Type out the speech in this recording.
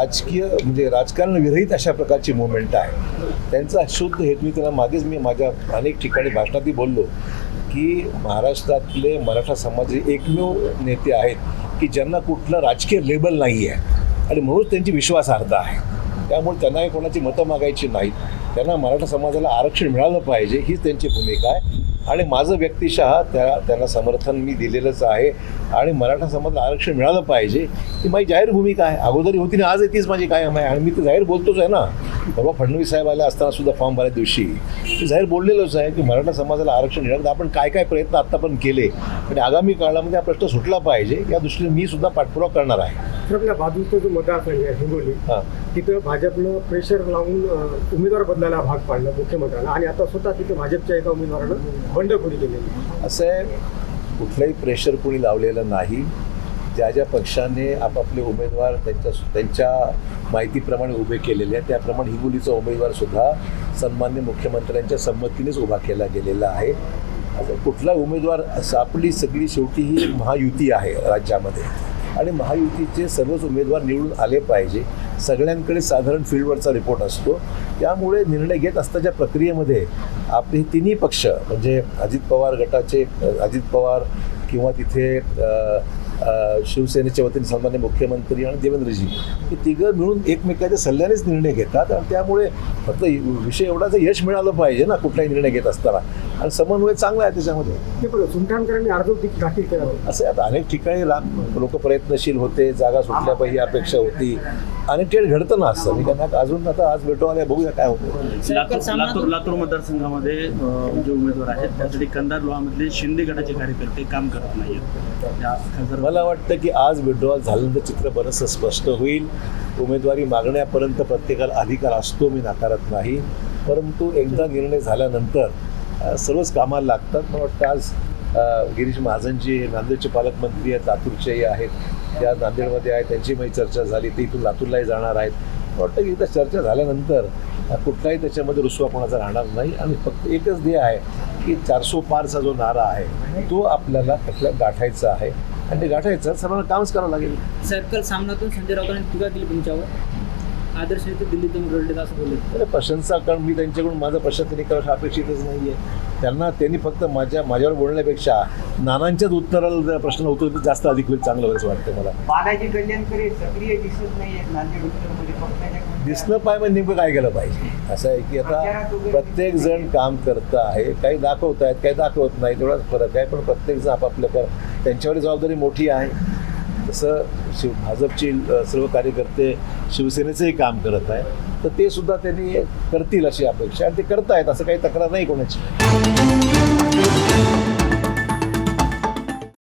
राजकीय म्हणजे राजकारण विरहित अशा प्रकारची मुवमेंट आहे. त्यांचा शुद्ध हेतू मी त्यांना मागेच मी माझ्या अनेक ठिकाणी भाषणातही बोललो की महाराष्ट्रातले मराठा समाजाचे एकमेव नेते आहेत की ज्यांना कुठलं राजकीय लेबल नाही आहे आणि म्हणूनच त्यांची विश्वासार्हता आहे. त्यामुळे त्यांना कोणाची मतं मागायची नाहीत. त्यांना मराठा समाजाला आरक्षण मिळालं पाहिजे हीच त्यांची भूमिका आहे आणि माझं व्यक्तिशः त्यांना समर्थन मी दिलेलंच आहे आणि मराठा समाजाला आरक्षण मिळालं पाहिजे ही माझी जाहीर भूमिका आहे. अगोदरी होती ना आज तीच माझी कायम आहे आणि मी ते जाहीर बोलतोच आहे ना. परवा फडणवीस साहेब आले असताना सुद्धा फॉर्म भरायच्या दिवशी मी जाहीर बोललेलोच आहे की मराठा समाजाला आरक्षण मिळालं. आपण काय काय प्रयत्न आत्तापर्यंत केले आणि आगामी काळामध्ये हा प्रश्न सुटला पाहिजे या दृष्टीने मी सुद्धा पाठपुरावा करणार आहे. तर आपल्या बाजूचा जो मतदारसंघ आहे हिंगोली तिथं भाजपनं प्रेशर लावून उमेदवार बदलायला भाग पाडलं मुख्यमंत्र्यांना आणि आता स्वतः तिथं भाजपच्या एका उमेदवारानं बंडखोरी केली. असं आहे कुठलंही प्रेशर कोणी लावलेलं नाही. ज्या ज्या पक्षाने आपापले उमेदवार त्यांच्या माहितीप्रमाणे उभे केलेले आहेत त्याप्रमाणे हिंगोलीचा उमेदवारसुद्धा सन्मान्य मुख्यमंत्र्यांच्या संमतीनेच उभा केला गेलेला आहे. कुठला उमेदवार आपली सगळी शेवटी ही महायुती आहे राज्यामध्ये आणि महायुतीचे सर्वच उमेदवार निवडून आले पाहिजे. सगळ्यांकडे साधारण फील्डवरचा रिपोर्ट असतो. त्यामुळे निर्णय घेत असताच्या प्रक्रियेमध्ये आपले तिन्ही पक्ष म्हणजे अजित पवार गटाचे अजित पवार किंवा तिथे शिवसेनेच्या वतीने सन्मान्य मुख्यमंत्री आणि देवेंद्रजी हे तिघं मिळून एकमेकाच्या सल्ल्यानेच निर्णय घेतात आणि त्यामुळे फक्त विषय एवढाच यश मिळालं पाहिजे ना कुठलाही निर्णय घेत असताना आणि समन्वय चांगला आहे त्याच्यामध्ये. सुलतानकरांनी अर्ज दाखल केला असं आता अनेक ठिकाणी लोक प्रयत्नशील होते. जागा सुटल्या पाहिजे अपेक्षा होती आणि ते घडतं ना असं. मी त्यांना अजून आता आज भेटू आल्या बघूया काय होतं. लातूर मतदारसंघामध्ये जे उमेदवार आहेत त्यासाठी कंधार लोहामधले शिंदे गटाचे कार्यकर्ते काम करत नाहीत. मला वाटतं की आज विड्रॉल झाल्यानंतर चित्र बरंचसं स्पष्ट होईल. उमेदवारी मागण्यापर्यंत प्रत्येकाला अधिकार असतो मी नाकारत नाही. परंतु एकदा निर्णय झाल्यानंतर सर्वच कामाला लागतात. मला वाटतं आज गिरीश महाजनजी नांदेडचे पालकमंत्री आहेत लातूरचेही आहेत त्या नांदेडमध्ये आहेत त्यांची माझी चर्चा झाली ते इथून लातूरलाही जाणार आहेत. मला वाटतं की एकदा चर्चा झाल्यानंतर कुठलाही त्याच्यामध्ये रुसवापणाचा राहणार नाही आणि फक्त एकच ध्येय आहे की 400 पारचा जो नारा आहे तो आपल्याला त्यातल्या गाठायचा आहे आणि ते गाठायचं सर्वांना कामच करावं लागेल. सर्कल सामनातून संजय राऊतांनी टीका केली तुमच्यावर. आदर्श ते दिल्लीतून रडले असं बोलले. प्रशंसा कारण मी त्यांच्याकडून माझं प्रशंसा करायचं अपेक्षितच नाही आहे. त्यांनी फक्त माझ्यावर बोलण्यापेक्षा नानांच्याच उत्तराला प्रश्न होतो जास्त अधिक होईल चांगलं होईल असं वाटतं मला. बालाजी कल्याणकडे सक्रिय दिसत नाही आहेत नांदेड उत्तरमध्ये. दिसणं पाहिजे म्हणजे नेमकं काय केलं पाहिजे असं आहे की आता प्रत्येक जण काम करतं आहे. काही दाखवत आहेत काही दाखवत नाही तेवढाच फरक आहे. पण प्रत्येक जण आपापल्या त्यांच्यावर जबाबदारी मोठी आहे. तसं भाजपची सर्व कार्यकर्ते शिवसेनेचंही काम करत आहे तर ते सुद्धा त्यांनी करतील अशी अपेक्षा आणि ते करत आहेत असं काही तक्रार नाही कोणाची.